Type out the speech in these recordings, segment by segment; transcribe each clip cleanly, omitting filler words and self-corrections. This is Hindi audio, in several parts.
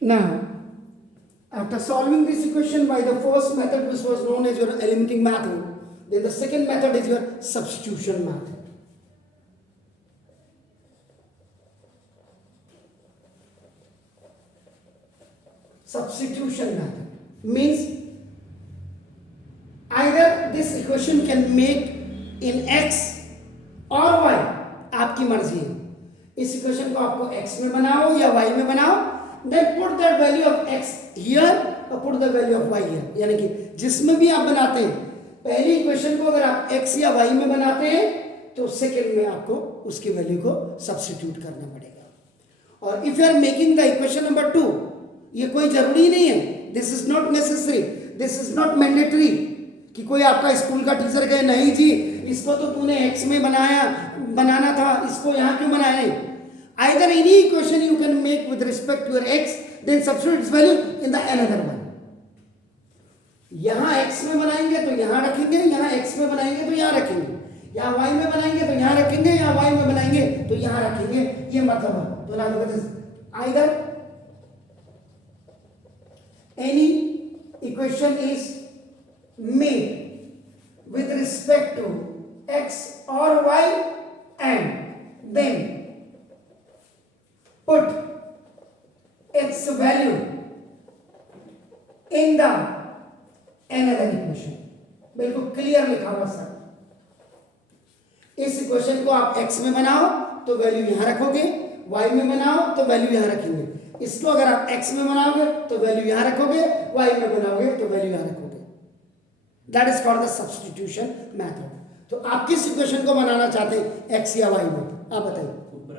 Now, after solving this equation by the first method, which was known as your eliminating method, then the second method is your substitution method. Substitution method means either this equation can make in x or y, आपकी मर्जी है. इस इक्वेशन को आपको x में बनाओ या y में बनाओ, then put that value of x here or put the value of y here. यानी कि जिसमें भी आप बनाते हैं, पहली इक्वेशन को अगर आप x या y में बनाते हैं तो सेकेंड में आपको उसकी वैल्यू को सब्स्टिट्यूट करना पड़ेगा. और if you are making the equation number 2, ये कोई जरूरी नहीं है, this is not necessary, this is not mandatory कि कोई आपका स्कूल का टीचर कहे नहीं जी इसको तो तूने x में बनाना था, इसको यहाँ क्यों बनाया नहीं. Either any equation you can make with respect to your x, then substitute its value in the another one. यहाँ x में बनाएंगे तो यहाँ रखेंगे, यहाँ x में बनाएंगे तो यहाँ रखेंगे, यहाँ y में बनाएंगे तो यहाँ रखेंगे, यहाँ y में बनाएंगे तो यहाँ रखेंगे, ये मतलब है. तो ना तो either any equation is made with respect to x or y and then put its value in the another equation. बिल्कुल क्लियर लिखा हुआ सर. इस इक्वेशन को आप x में बनाओ तो वैल्यू यहां रखोगे, y में बनाओ तो वैल्यू यहां रखेंगे. इसको अगर आप x में बनाओगे तो वैल्यू यहां रखोगे, y में बनाओगे तो वैल्यू यहां रखोगे. That is called the substitution method. तो आप किस इक्वेशन को बनाना चाहते हैं, x या y में, आप बताइए.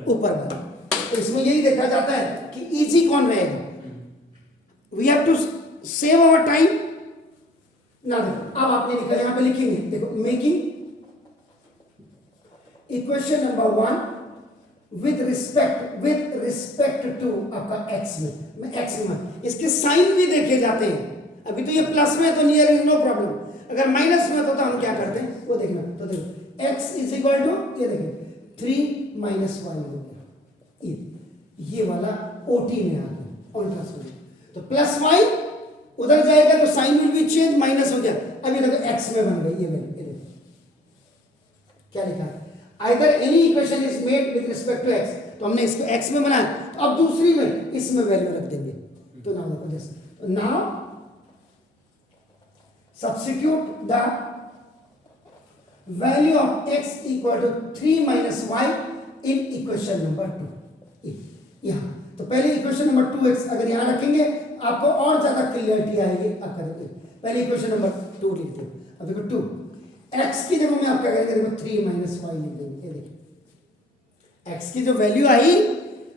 ऊपर वाला. तो इसमें यही देखा जाता है कि इजी कौन रहेगा. We have to save our time. ना अब आपने लिखा, यहां पे लिखेंगे, देखो, making equation number 1 with respect to आपका x में x में इसके साइन भी देखे जाते हैं. अभी तो ये प्लस में तो नियर इज नो प्रॉब्लम. अगर माइनस में तो हम क्या करते हैं वो देखना. तो देखो x इज इक्वल टू, ये देखिए 3 माइनस y हो गया, ये वाला ओटी में आ गया अल्ट्रासाउंड. तो प्लस y उधर जाएगा तो sign will be change, minus हो गया. अभी देखो x में बन गई ये वैल्यू. क्या लिखा है, either any equation is made with respect to x. तो हमने इसको x में बनाया, तो अब दूसरी में इसमें वैल्यू रख देंगे. तो नाउ देखो this, now substitute the value of x equal to 3 minus y in equation number 2. यहाँ तो पहले इक्वेशन नंबर 2x अगर यहाँ रखेंगे आपको और ज्यादा क्लियरिटी आएगी. पहले इक्वेशन नंबर 2 लिखते हैं. अब देखो 2 x की जगह में आप क्या करेंगे, देखो 3 माइनस y लिख देंगे. ये देखिए x की जो वैल्यू आई,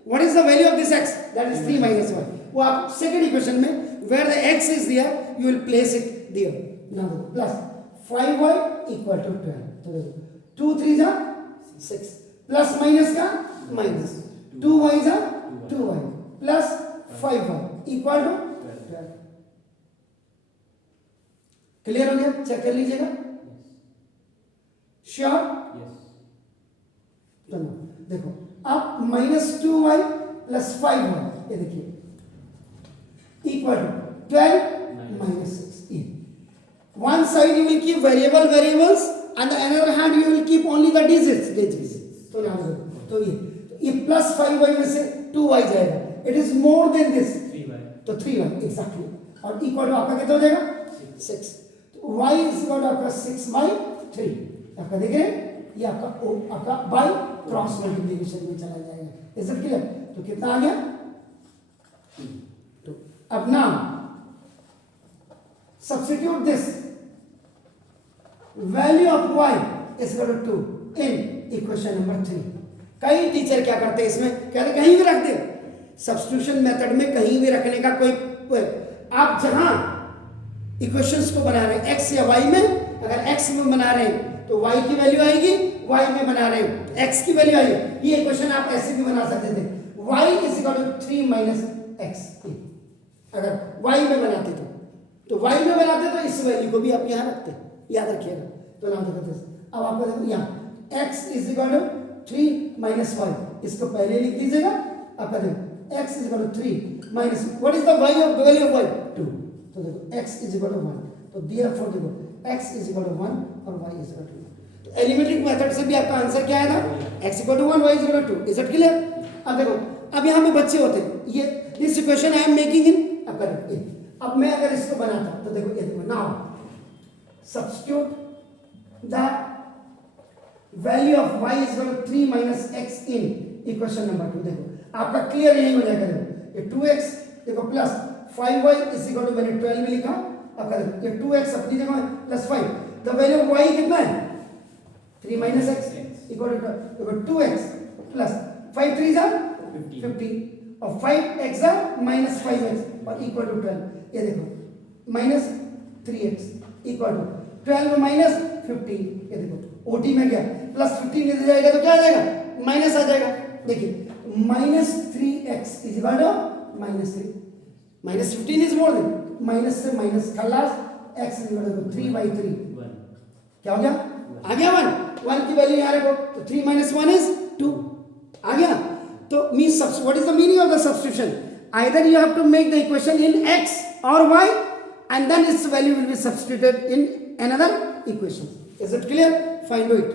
what is the value of this x, that is 3 minus y. वो आप सेकंड इक्वेशन में where the x is there you will place it there. Now plus 5y equal to 12. तो देखो 2 3 जा 6, प्लस माइनस का माइनस, 2y जा 2y plus 5y equal to 12. Clear हो गया, चेक कर लीजिएगा. श्योर. तो देखो अब माइनस 2y प्लस 5y, ये देखिए equal to 12 minus 6. One side you will keep variables and the other hand you will keep only the digits. तो ना तो ये प्लस 5y में से 2y जाएगा. It is more then this 3y. तो 3y एग्जैक्टली. और इक्वल टू आपका कितना हो जाएगा 6. तो y इज इक्वल टू आपका 6/3. आपका देख रहे हैं, ये आपका बाय क्रॉस मल्टीप्लिकेशन में चला जाएगा. Is it clear. तो कितना आ गया. तो अब ना substitute this value of y is equal to 2 in equation number 3. कई टीचर क्या करते हैं, इसमें कहते कहीं भी रख दे. सब्स्टिट्यूशन मेथड में कहीं भी रखने का कोई आप जहां इक्वेशंस को बना रहे हैं x या y में, अगर x में बना रहे हैं तो y की वैल्यू आएगी, y में बना रहे हैं तो x की वैल्यू आएगी. ये इक्वेशन आप ऐसे भी बना सकते थे, y is equal to 3 minus x. अगर y में बनाते तो y में बनाते तो इस वैल्यू को भी आप यहां रखते, याद रखिएगा. तो नाम देखो अब आपको देखो यहाँ x is equal to 3 minus y, इसको पहले लिख दीजिएगा. आपका देखो x is equal to 3 minus what is the value of y 2. तो देखो x is equal to 1, तो therefore देखो x is equal to 1 और y is equal to 1. तो एलिमेंट्री मेथड से भी आपका आंसर क्या आया था, x equal to 1 y is equal to 2. Is it clear? अब देखो, अब यहाँ पे बच्चे होते हैं, ये this equation I am making in अब मैं अगर इसको बनाता तो देखो ये देखो now substitute the value of y is equal to 3 minus x in equation number 2. देखो आपका क्लियर यही हो जाएगा. देखो ये 2x देखो plus 5y is equal to मैंने 12 में लिखा. अब देखो ये 2x अपनी जगह plus 5. The value of y कितना है 3 minus x इक्वल टू देखो 2x प्लस 5 3 जा 50 और 5x जा minus 5x और इक्वल टू 12. ये देखो minus 3x equal to 12 minus 50. ये देखो ओटी में गया प्लस 15 ले जाएगा तो क्या आ जाएगा माइनस आ जाएगा. देखिए minus 3x is equal to minus 3 minus 15 is more than minus से माइनस खलास x इज इक्वल टू 3/3 क्या हो गया आ गया 1 की वैल्यू यहाँ रखो तो 3 minus 1 is 2 आ गया. तो means what is the meaning of the substitution. Either you have to make the equation in x or y and then its value will be substituted in another equation. Is it clear? Find it.